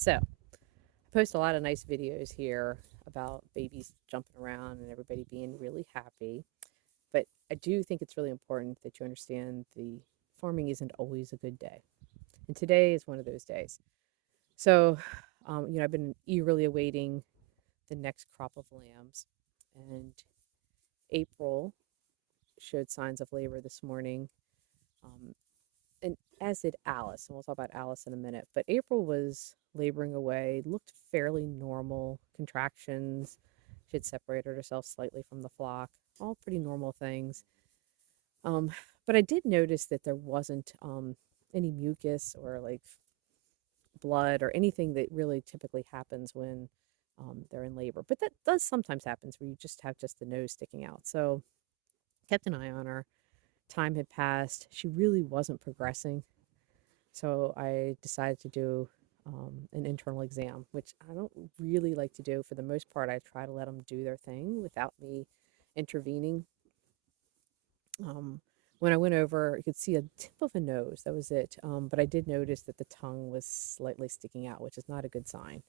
So, I post a lot of nice videos here about babies jumping around and everybody being really happy. But I do think it's really important that you understand the farming isn't always a good day. And today is one of those days. So, I've been eagerly awaiting the next crop of lambs. And April showed signs of labor this morning. Um, and as did Alice, and we'll talk about Alice in a minute. But April was laboring away, looked fairly normal, contractions. She had separated herself slightly from the flock, all pretty normal things. Um, but I did notice that there wasn't any mucus or like blood or anything that really typically happens when they're in labor. But that does sometimes happens where you just have just the nose sticking out. So kept an eye on her. Time had passed. She really wasn't progressing. So I decided to do an internal exam, which I don't really like to do. For the most part, I try to let them do their thing without me intervening. Um, when I went over, you could see a tip of a nose. That was it. But I did notice that the tongue was slightly sticking out, which is not a good sign.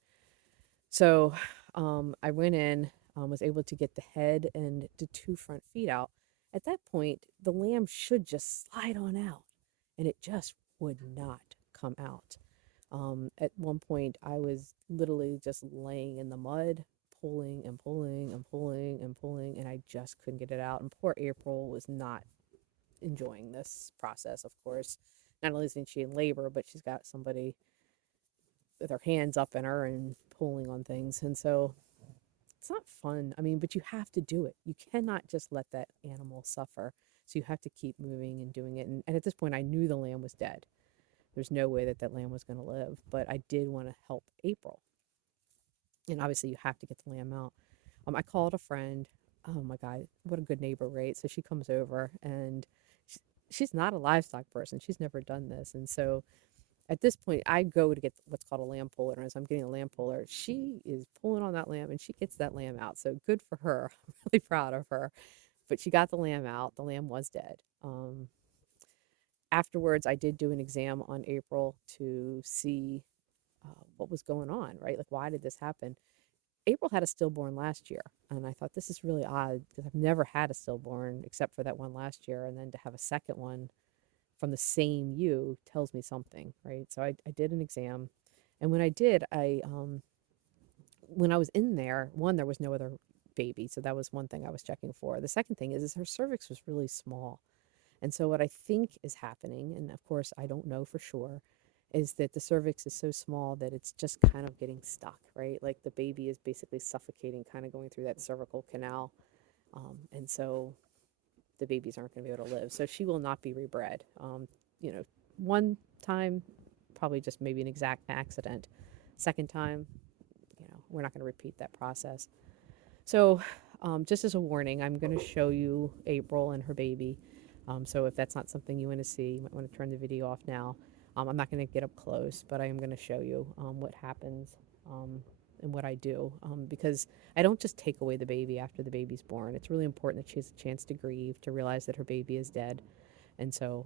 So I went in, was able to get the head and the two front feet out. At that point, the lamb should just slide on out, and it just would not come out. At one point, I was literally just laying in the mud, pulling and pulling and pulling and pulling, and I just couldn't get it out. And poor April was not enjoying this process, of course. Not only isn't she in labor, but she's got somebody with her hands up in her and pulling on things. And so it's not fun. I mean, but you have to do it. You cannot just let that animal suffer. So you have to keep moving and doing it. And at this point, I knew the lamb was dead. There's no way that that lamb was going to live. But I did want to help April. And obviously, you have to get the lamb out. I called a friend. Oh my God, what a good neighbor, right? So she comes over and she's not a livestock person. She's never done this. And so at this point, I go to get what's called a lamb puller. And as I'm getting a lamb puller, she is pulling on that lamb and she gets that lamb out. So good for her. I'm really proud of her. But she got the lamb out. The lamb was dead. Afterwards, I did do an exam on April to see what was going on, right? Like, why did this happen? April had a stillborn last year. And I thought this is really odd because I've never had a stillborn except for that one last year. And then to have a second one from the same ewe tells me something, right? So I did an exam. And when I did, when I was in there, one, there was no other baby. So that was one thing I was checking for. The second thing is her cervix was really small. And so what I think is happening, and of course I don't know for sure, is that the cervix is so small that it's just kind of getting stuck, right? Like the baby is basically suffocating, kind of going through that cervical canal. And so the babies aren't going to be able to live. So she will not be rebred. You know, one time, probably just maybe an exact accident. Second time, we're not going to repeat that process. So, just as a warning, I'm going to show you April and her baby. So if that's not something you want to see, you might want to turn the video off now. I'm not going to get up close, but I am going to show you what happens um, and what I do because I don't just take away the baby after the baby's born. It's really important that she has a chance to grieve, to realize that her baby is dead. And so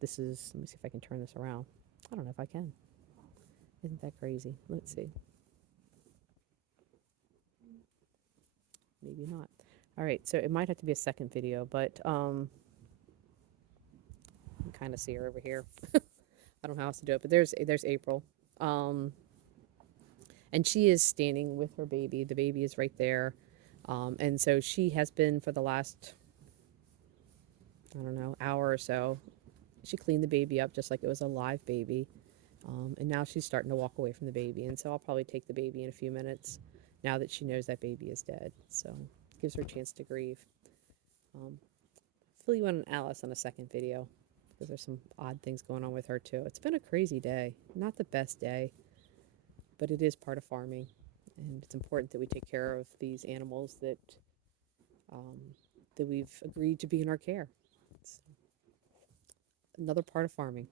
this is, let me see if I can turn this around. I don't know if I can. Isn't that crazy? Let's see. Maybe not. All right, so it might have to be a second video, but you can kind of see her over here. I don't know how else to do it, but there's April. Um, and she is standing with her baby. The baby is right there. And so she has been for the last, I don't know, hour or so. She cleaned the baby up just like it was a live baby. And now she's starting to walk away from the baby. And so I'll probably take the baby in a few minutes now that she knows that baby is dead. So it gives her a chance to grieve. Fill you in on Alice on a second video because there's some odd things going on with her too. It's been a crazy day. Not the best day, but it is part of farming. And it's important that we take care of these animals um, that we've agreed to be in our care. It's another part of farming.